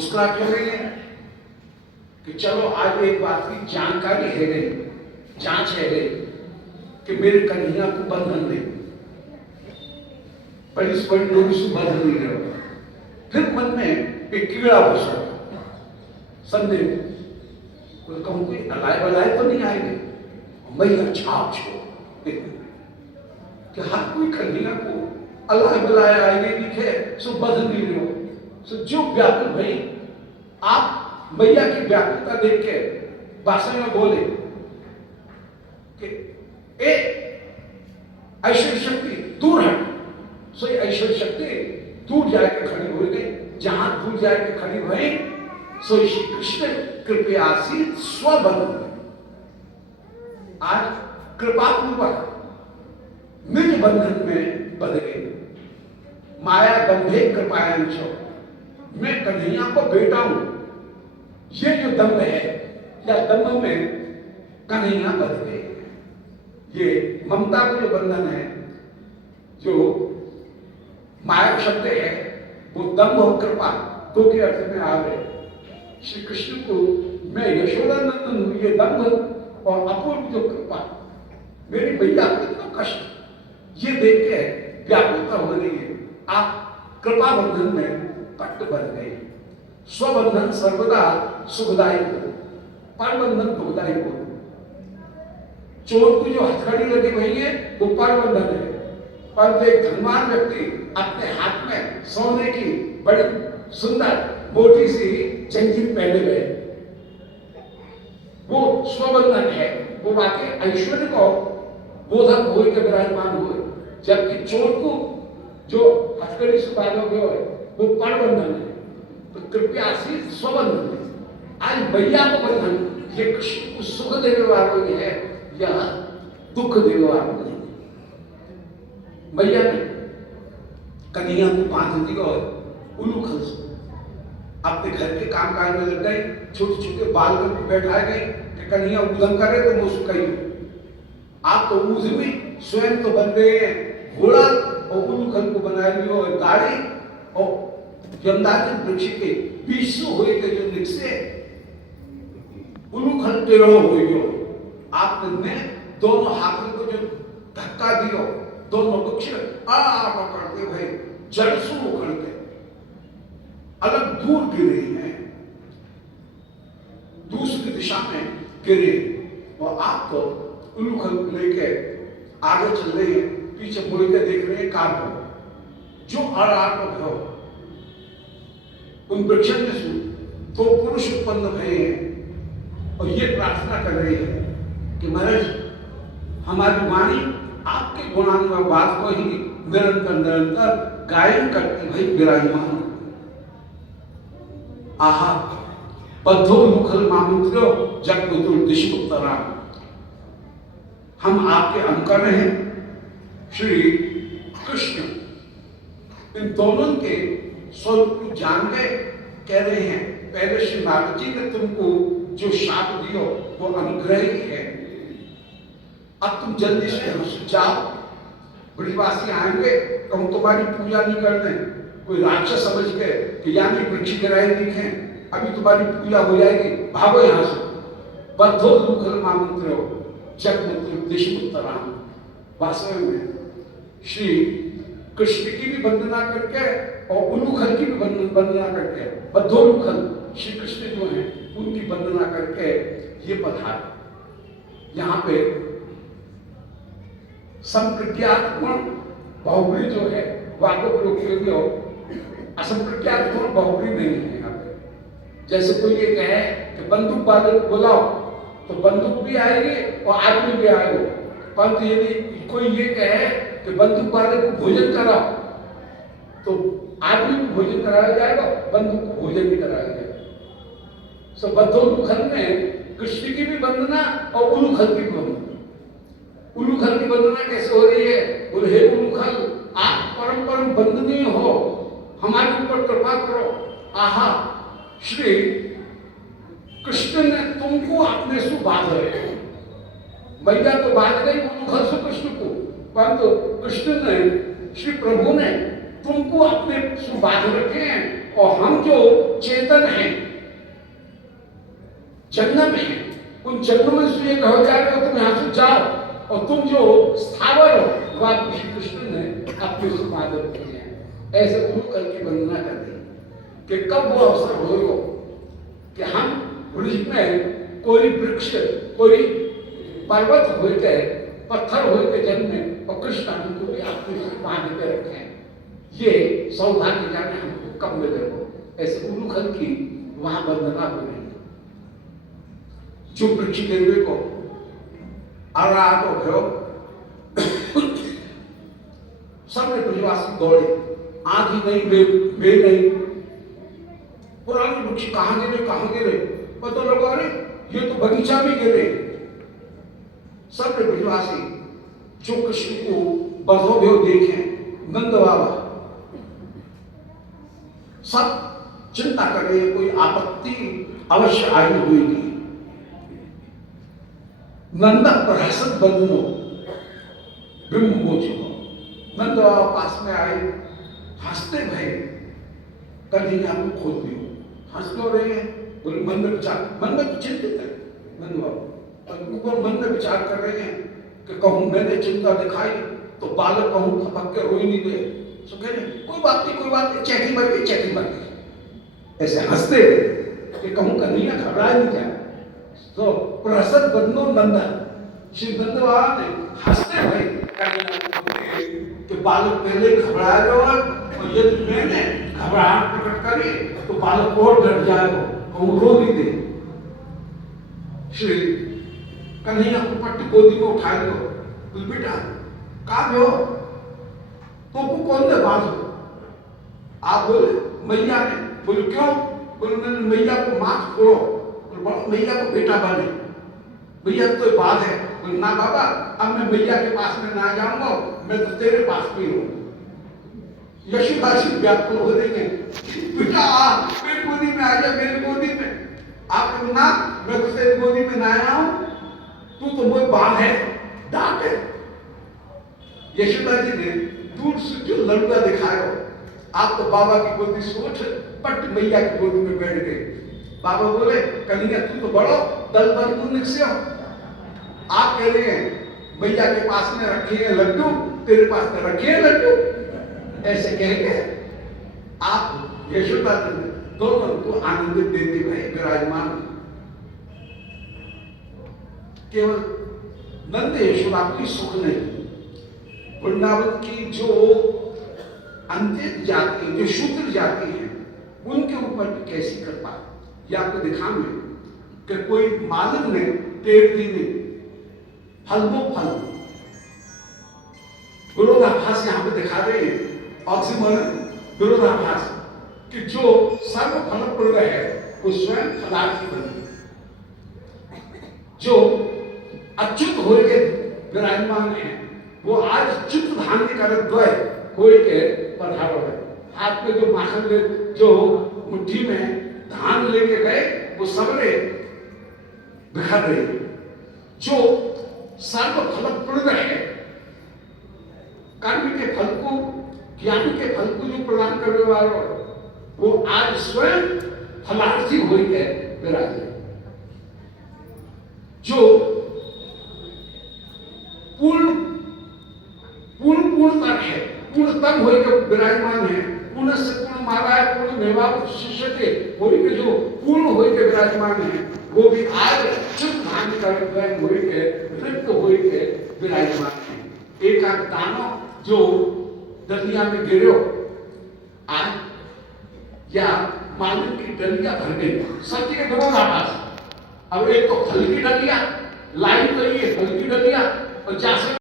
मुस्कुराते हो गए कि चलो आज एक बात की जानकारी है गई, जांच है गई कि मेरे कन्हैया को बंधन दे, पर इस पर लोग इस बंधन नहीं रहे। फिर मन में एक कीड़ा बसा, संदेह, कहूं कोई अलाय बलाय तो नहीं आएंगे, मैया छाप छोड़ कि हर कोई कन्हैया को अलाय बलाय आएंगे लिखे सो बंधन नहीं रहे। सो जो व्याकुल भाई आप मैया की व्याकुलता देख के भाषण में बोले कि ए ऐश्वर्य शक्ति दूर हट। सो ऐश्वर्य शक्ति दूर जाके खड़ी हो गई, जहां दूर जाके खड़ी हुई सो श्री कृष्ण कृपया से स्वबंध आज कृपा पूर्वक निज बंधन में बंध गई। माया दंभे कृपायांशो, मैं कन्हैया को बेटा हूं, ये जो दम्भ है या दम्भ में कन्हैया बंध गए। ये ममता का जो बंधन है, जो माया शब्द है, वो दम्भ और कृपा दो के अर्थ में आ गए। श्री कृष्ण को मैं यशोदानंदन हूं, ये दम्भ और अपूर्व जो कृपा, मेरी मैया को इतना कष्ट ये देख के व्याकुलता हो रही है। आप कृपा बंधन में पट्ट बन गए। स्वबंधन सर्वदा सुखदायी हो, पर बंधन दुखदायी हो। चोर की जो हथकड़ी लगी हुई है वो पर बंधन है, पर एक धनवान व्यक्ति अपने हाथ में सोने की बड़ी सुंदर मोटी सी जंजीर पहने गए, वो स्वबंधन है, वो वाकई ऐश्वर्य को बोधक हो के विराजमान हुए। जबकि चोर को जो हथकड़ी से बांधा हुआ है वो पर बंधन है, तो कृपया से स्वबंधन है। आज मैया को बंधन, ये कृष्ण को सुख देने वाला है, यह दुख देने वाला नहीं। मैया ने कन्हैया को बांध दिया और उलूखल से अपने घर के काम काज में लग गई। छोटे छोटे बाल को बैठाए गए कि कन्हैया उदम करे तो मुझ कही आप तो मुझ भी स्वयं तो बन गए हैं घोड़ा और उलूखल को बना लियो और गाड़ी और यमदानी वृक्ष के बीच हुए के जो निकसे उलूखल टेढ़ो हुई। आपने दोनों हाथों को जो धक्का दियो, दोनों वृक्ष करते हुए जलसू उखड़ते अलग दूर गिरे हैं, दूसरी दिशा में गिरे, और आप तो उलूखल लेके आगे चल रहे हैं, पीछे मुड़ के देख रहे हैं कार को जो अड़ाट हो। उन वृक्षों में से दो पुरुष उत्पन्न भये हैं और ये प्रार्थना कर रहे हैं कि महाराज हमारी वाणी आपके गुणानुवाद को ही निरंतर निरंतर गायन करते भाई विराजमान। आहा बद्धो मुखल मामुद्रो जगमुद्र दिश उत्तरा, हम आपके अनुकरण हैं श्री कृष्ण। इन दोनों के स्वरूप को जान गए, कह रहे हैं पहले श्री नारद जी ने तुमको जो शाप दियो वो अनुग्रह ही है, अब तुम जल्दी से यहाँ जाओ। ब्रजवासी आएंगे कहूं तुम्हारी पूजा नहीं करते, कोई राक्षस समझ के कि यानी वृक्ष गिराए दिखे अभी तुम्हारी पूजा हो जाएगी, भागो यहाँ से। बद्धो दुखल मामंत्र जगमुद्र दिश उत्तराम। वास्तव में श्री कृष्ण की भी वंदना करके और उलूखल की भी वंदना करके, बद्धोलूखल श्री कृष्ण जो है उनकी वंदना करके ये पधार। यहाँ पे संप्रज्ञात गुण बहुबरी जो है वाको प्रयोग हो, असंप्रज्ञात गुण बहुबरी नहीं है यहाँ पे। जैसे कोई ये कहे कि बंदूक वाले को बुलाओ तो बंदूक भी आएगी और आदमी भी आएगा, परंतु यदि कोई ये कहे कि बंदूक वाले को भोजन कराओ तो आदमी को भोजन कराया जाएगा, बंदूक को भोजन भी कराया जाएगा। सो बद्धोलूखल में कृष्ण की भी वंदना और उलूखल की भी वंदना। उलूखल की वंदना कैसे हो रही है? बोले हे उलूखल आप परम परम वंदनीय हो, हमारे ऊपर कृपा करो। आहा श्री कृष्ण ने तुमको अपने से बांध रहे। मैया तो बांध गई उलूखल से कृष्ण को, परंतु कृष्ण ने श्री प्रभु ने तुमको अपने से बांध रखे हैं और हम जो चेतन हैं, जन्म है, उन जन्म में से कहो जा रहे हो तुम यहां से जाओ, और तुम जो स्थावर हो वह श्री कृष्ण ने अपने सुपादन किए हैं। ऐसे गुरु करके वंदना कर दी कि कब वो अवसर हो कि हम ब्रिज में कोई वृक्ष, कोई पर्वत होते, पत्थर होते जन्मे और कृष्ण हमको भी आपके बांध के रखे। ये सौभाग्य जाने हमको कब मिले हो। ऐसे गुरुखल की वहां वंदना हो रही है। चुप वृक्ष देवे को आराध हो, सबने ब्रजवासी दौड़े, आंधी नहीं, वे नहीं, पुराने वृक्ष कहां गिरे पता लगा, अरे ये तो बगीचा में गिरे। सबने ब्रजवासी जो कृष्ण को बरसों भी देखे, नंद बाबा सब चिंता कर रहे हैं, कोई आपत्ति अवश्य आई हुई नहीं। नंद प्रहसन बदलो ब्रह्मोचो, नंद बाबा पास में आए, हंसते भय कन्हैया को खोल दियो। हंस क्यों रहे हैं? बोले मन में विचार, मन में तो चिंतित है नंद बाबा, ऊपर मन में विचार कर रहे हैं कि कहूं मैंने चिंता दिखाई तो बालक कहूं थपक के रोई नहीं दे। तो कह रहे कोई बात नहीं, चैकी मर गई। ऐसे हंसते हुए कि कहूं कन्हैया घबराए नहीं जाए। तो प्रसन्न बंदो नंदन, श्री नंद बाबा ने हंसते हुए कि बालक पहले घबराया जाओ, और यदि मैंने घबराहट प्रकट करी तो बालक और डर जाएगा, कहूं रो नहीं दे। श्री कन्हैया को पट्टी गोदी में उठा लो, बोल बेटा कहा हो तो कौन दे बांधो? आप बोले मैया ने। बोले क्यों? बोले मैंने मैया को माथ फोड़ो, मैया को बेटा बने, मैया तो बात है। बोले ना बाबा, अब मैं मैया के पास में ना जाऊंगा, मैं तो तेरे पास में हूं। यशोदा जी व्याकुल हो देंगे, बेटा आ मेरी गोदी में आ जा, मेरी गोदी में। आप ना, मैं तो तेरी गोदी में ना आया हूं, तू तो वो बात है, डांट है। यशोदा जी ने दूर से जो लड़का दिखाया, आप तो बाबा की गोदी से उठ पट मैया की गोदी में बैठ गए। बाबा बोले कन्हैया तू तो बड़ो दल दल मुनिक से हो, आप कह रहे हैं मैया के पास में रखे हैं लड्डू, तेरे पास में रखे हैं लड्डू। ऐसे कह के आप यशोदा जी दोनों को आनंदित देते हुए विराजमान। केवल नंद यशोदा की सुख नहीं, वृंदावन की जो अंतिम जाति, जो शूद्र जाति है, उनके ऊपर भी कैसी कृपा। ये आपको दिखाऊंगे कि कोई मालिक ने टेर दी नहीं, फलमो फल विरोधाभास यहां पे दिखा रहे हैं, ऑक्सीमोरन विरोधाभास कि जो सर्व फलप्रद है वो स्वयं फलार्थी बने, जो अच्युत होके विराजमान है वो आज चित्त धान्य कर द्वय होए के पधारो है। हाथ में जो माखन ले, जो मुट्ठी में धान लेके गए वो सबरे बिखर रहे। जो सर्व फलप्रद है, कर्म के फल को, ज्ञान के फल को जो प्रदान करने वाला वो आज स्वयं फलार्थी हो गए विराजे। जो पूर्णतर है, पूर्णतम होकर विराजमान है, पूर्ण से पूर्ण माला है, पूर्ण मेवा शिष्य के होई के जो पूर्ण होई के विराजमान है, वो भी आज चित्त धान्य कर होई के तृप्त होई के विराजमान है। एक आध दानो जो दलिया में गिरो आज या मालिक की डलिया भर गई, सत्य के दोनों आवाज। अब एक तो फल की डलिया लाई तो ये फल की डलिया और जैसे